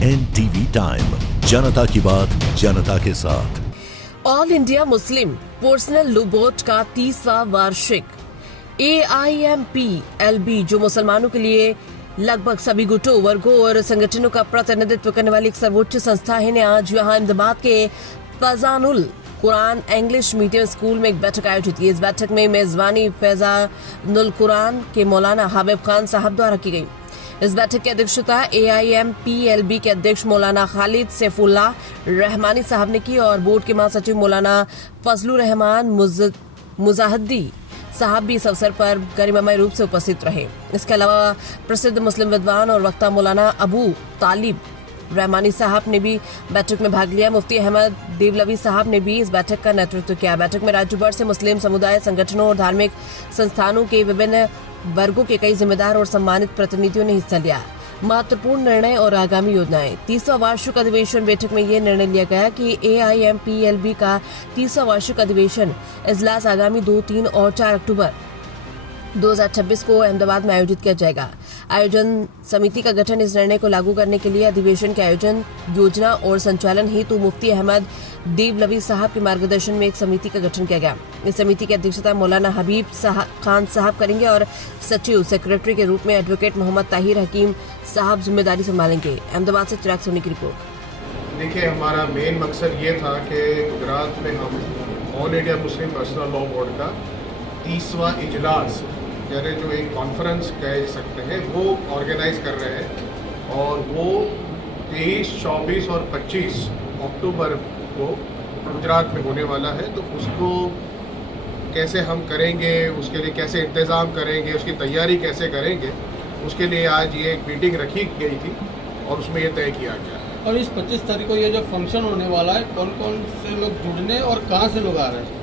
NTV time, जनता की बात जनता के साथ। All India Muslim personal law board का 30वां वार्षिक AIMPLB, जो मुसलमानों के लिए लगभग सभी गुटों, वर्गों और संगठनों का प्रतिनिधित्व करने वाली एक सर्वोच्च संस्था है, ने आज यहाँ अहमदाबाद के फैजानुल कुरान इंग्लिश मीडियम स्कूल में एक बैठक आयोजित की। इस बैठक में मेजबानी फैजानुल कुरान के मौलाना हाबिब खान साहब द्वारा की गई। इस बैठक की अध्यक्षता AIMPLB के अध्यक्ष मौलाना खालिद सैफुल्लाह रहमानी साहब ने की और बोर्ड के महासचिव मौलाना फजलुर रहमान मुजाहिदी साहब भी इस अवसर पर गरिमामय रूप से उपस्थित रहे। इसके अलावा प्रसिद्ध मुस्लिम विद्वान और वक्ता मौलाना अबू तालिब रहमानी साहब ने भी बैठक में भाग लिया। मुफ्ती अहमद देवलवी साहब ने भी इस बैठक का नेतृत्व किया। बैठक में राज्य भर से मुस्लिम समुदाय, संगठनों और धार्मिक संस्थानों के विभिन्न वर्गों के कई जिम्मेदार और सम्मानित प्रतिनिधियों ने हिस्सा लिया। महत्वपूर्ण निर्णय और आगामी योजनाएं। 30वां वार्षिक अधिवेशन बैठक में यह निर्णय लिया गया कि AIMPLB का 30वां वार्षिक अधिवेशन इजलास आगामी 2, 3 और 4 अक्टूबर 2026 को अहमदाबाद में आयोजित किया जाएगा। आयोजन समिति का गठन इस निर्णय को लागू करने के लिए अधिवेशन के आयोजन, योजना और संचालन हेतु मुफ्ती अहमद देवलवी साहब के मार्गदर्शन में एक समिति का गठन किया गया। इस समिति की अध्यक्षता मौलाना हबीब खान साहब करेंगे और सचिव सेक्रेटरी के रूप में एडवोकेट मोहम्मद ताहिर हकीम साहब जिम्मेदारी संभालेंगे। अहमदाबाद से चिराग सोनी की रिपोर्ट। देखिए, हमारा मेन मकसद ये था कि गुजरात में हम all India Muslim personal law board का 30वां इजलास, यानी जो एक कॉन्फ्रेंस कह सकते हैं, वो ऑर्गेनाइज कर रहे हैं और वो 23, 24 और 25 अक्टूबर को गुजरात में होने वाला है। तो उसको कैसे हम करेंगे, उसके लिए कैसे इंतज़ाम करेंगे, उसकी तैयारी कैसे करेंगे, उसके लिए आज ये एक मीटिंग रखी गई थी और उसमें ये तय किया गया। और इस 25 तारीख को ये जो फंक्शन होने वाला है, कौन कौन से लोग जुड़ने और कहाँ से लोग आ रहे हैं?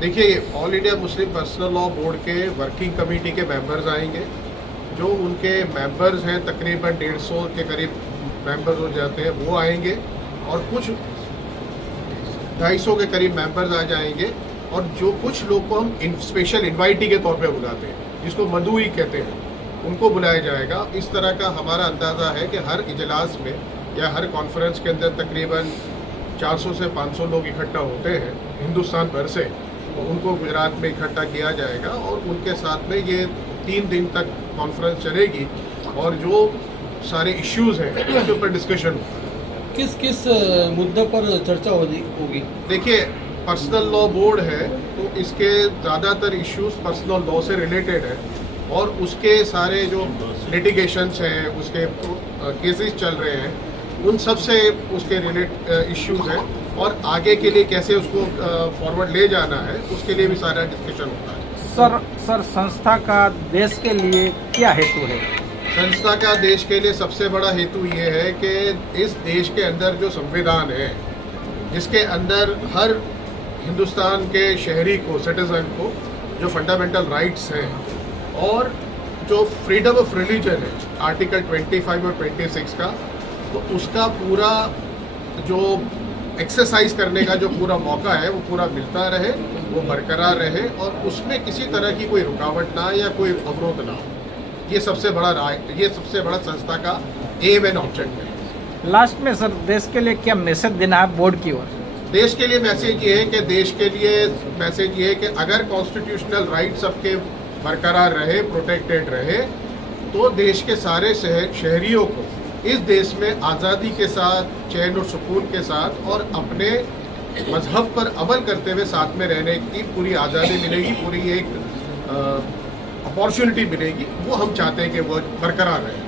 देखिए, all India Muslim personal law board के वर्किंग कमेटी के मेंबर्स आएंगे। जो उनके मेंबर्स हैं, तकरीबन 150 के करीब मेंबर्स हो जाते हैं, वो आएंगे और कुछ 250 के करीब मेंबर्स आ जाएंगे। और जो कुछ लोग को हम स्पेशल इन्वाइटी के तौर पे बुलाते हैं, जिसको मदुई कहते हैं, उनको बुलाया जाएगा। इस तरह का हमारा अंदाज़ा है कि हर इजलास में या हर कॉन्फ्रेंस के अंदर तकरीबन 400 से 500 लोग इकट्ठा होते हैं हिंदुस्तान भर से। तो उनको गुजरात में इकट्ठा किया जाएगा और उनके साथ में ये 3 दिन तक कॉन्फ्रेंस चलेगी और जो सारे इश्यूज़ हैं उसके ऊपर डिस्कशन होगा। किस किस मुद्दे पर चर्चा होगी? देखिए, पर्सनल लॉ बोर्ड है तो इसके ज़्यादातर इश्यूज पर्सनल लॉ से रिलेटेड है और उसके सारे जो लिटिगेशंस हैं, उसके केसेस चल रहे हैं, उन सब से उसके रिलेट इश्यूज हैं और आगे के लिए कैसे उसको फॉरवर्ड ले जाना है, उसके लिए भी सारा डिस्कशन होता है। सर संस्था का देश के लिए क्या हेतु है? संस्था का देश के लिए सबसे बड़ा हेतु ये है कि इस देश के अंदर जो संविधान है, जिसके अंदर हर हिंदुस्तान के शहरी को, सिटीजन को जो फंडामेंटल राइट्स हैं और जो फ्रीडम ऑफ रिलीजन है, आर्टिकल 25 और 26 का, तो उसका पूरा जो एक्सरसाइज करने का जो पूरा मौका है वो पूरा मिलता रहे, वो बरकरार रहे और उसमें किसी तरह की कोई रुकावट ना या कोई अवरोध ना हो। ये सबसे बड़ा संस्था का एम एंड ऑब्जेक्ट है। लास्ट में सर, देश के लिए क्या मैसेज देना है बोर्ड की ओर? देश के लिए मैसेज ये है कि मैसेज ये है कि अगर कॉन्स्टिट्यूशनल राइट सबके बरकरार रहे, प्रोटेक्टेड रहे, तो देश के सारे शहरियों को इस देश में आज़ादी के साथ, चैन और सुकून के साथ और अपने मजहब पर अमल करते हुए साथ में रहने की पूरी आज़ादी मिलेगी, पूरी एक अपॉर्चुनिटी मिलेगी। वो हम चाहते हैं कि वो बरकरार रहे।